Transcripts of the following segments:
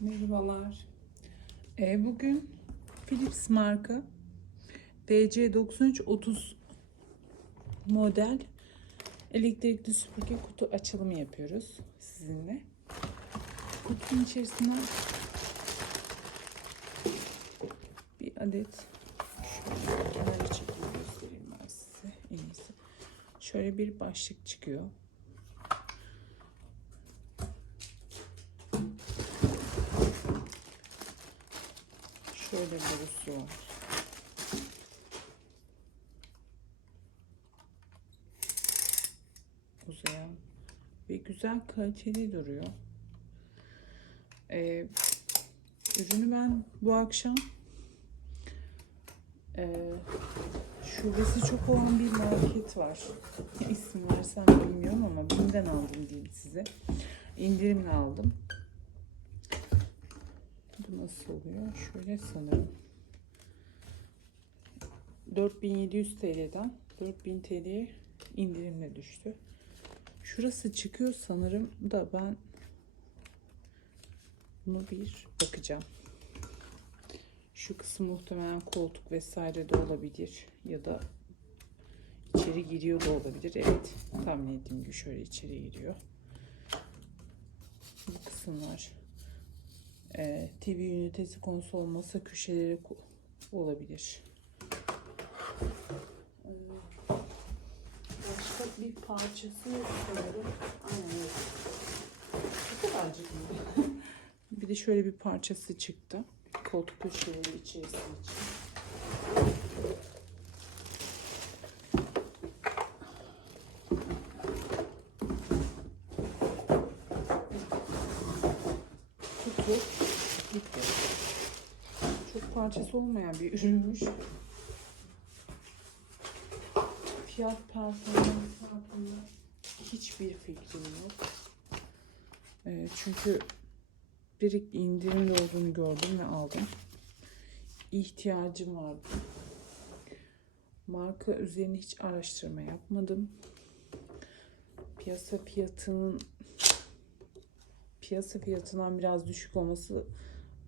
Merhabalar. Ee, bugün Philips marka DC9330 model elektrikli süpürge kutu açılımı yapıyoruz sizinle. Kutunun içerisinden bir adet şöyle kenara çekeyim göstereyim ben size. Şöyle bir başlık çıkıyor. Şöyle var. Uzayan ve güzel kaliteli duruyor. Ee, ürünü ben bu akşam e, şubesi çok olan bir market var. İsim versem bilmiyorum ama BİM'den aldım diyeyim size. İndirimle aldım. Bu nasıl oluyor? Şöyle sanırım. 4700 TL'den 4000 TL'ye indirimle düştü. Şurası çıkıyor sanırım da ben bunu bir bakacağım. Şu kısım muhtemelen koltuk vesaire de olabilir ya da içeri giriyor da olabilir. Evet tahmin ettiğim gibi şöyle içeri giriyor. Bu kısımlar e, TV ünitesi konsol masa köşeleri olabilir. Başka bir parçası yok sanırım. Aynen yok. Bu kadarcık mı? bir de şöyle bir parçası çıktı. Koltuk köşeleri içerisi için. Kutu bitti. Çok parçası olmayan bir ürünmüş. Fiyat performans hakkında hiçbir fikrim yok. Ee, çünkü direkt indirimli olduğunu gördüm ve aldım. İhtiyacım vardı. Marka üzerine hiç araştırma yapmadım. Piyasa fiyatının piyasa fiyatından biraz düşük olması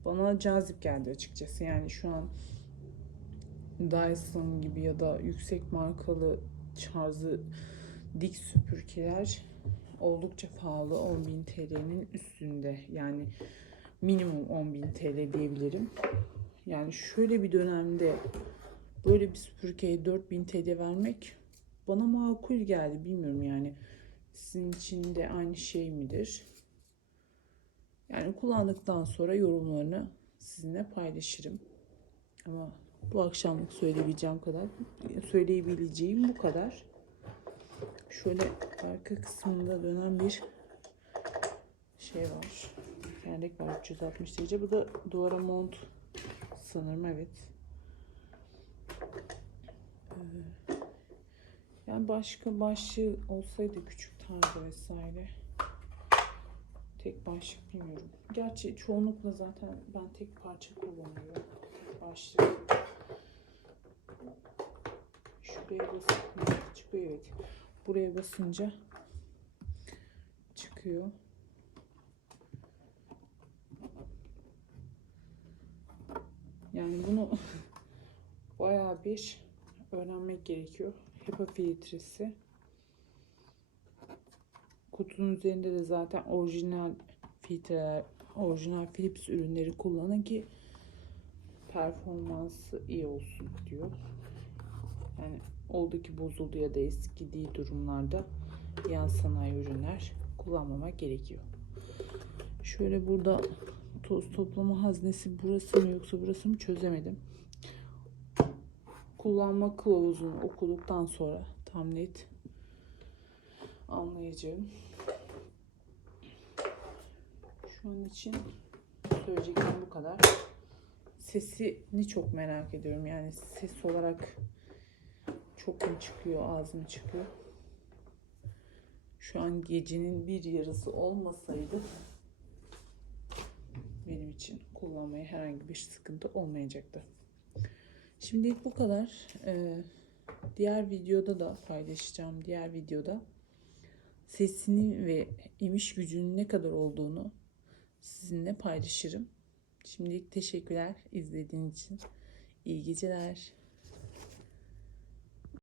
bana cazip geldi açıkçası. Yani şu an Dyson gibi ya da yüksek markalı şarjı dik süpürgeler oldukça pahalı 10.000 TL'nin üstünde yani minimum 10.000 TL diyebilirim. Yani şöyle bir dönemde böyle bir süpürgeye 4000 TL vermek bana makul geldi bilmiyorum yani sizin için de aynı şey midir? Yani kullandıktan sonra yorumlarını sizinle paylaşırım. Ama bu akşamlık söyleyebileceğim kadar, söyleyebileceğim bu kadar. Şöyle arka kısmında dönen bir şey var. Kendek var 360 derece. Bu da duvara mont sanırım evet. Ee, Yani başka başlığı olsaydı küçük tarzı vesaire. Tek başlık bilmiyorum. Gerçi çoğunlukla zaten ben tek parça kullanıyorum. Başlık. Şuraya basınca çıkıyor evet. Buraya basınca çıkıyor. Yani bunu bayağı bir öğrenmek gerekiyor. HEPA filtresi. Kutunun üzerinde de zaten orijinal filtreler, orijinal Philips ürünleri kullanın ki performansı iyi olsun diyor. Yani oldu ki bozuldu ya da eskidiği durumlarda yan sanayi ürünler kullanmamak gerekiyor. Şöyle burada toz toplama haznesi burası mı yoksa burası mı çözemedim. Kullanma kılavuzunu okuduktan sonra tam net anlayacağım. Şu an için söyleyeceklerim bu kadar. Sesini çok merak ediyorum. Yani ses olarak çok mu çıkıyor, az mı çıkıyor? Şu an gecenin bir yarısı olmasaydı benim için kullanmaya herhangi bir sıkıntı olmayacaktı. Şimdilik bu kadar. Ee, diğer videoda da paylaşacağım. Diğer videoda sesini ve emiş gücünün ne kadar olduğunu sizinle paylaşırım. Şimdilik teşekkürler izlediğiniz için. İyi geceler.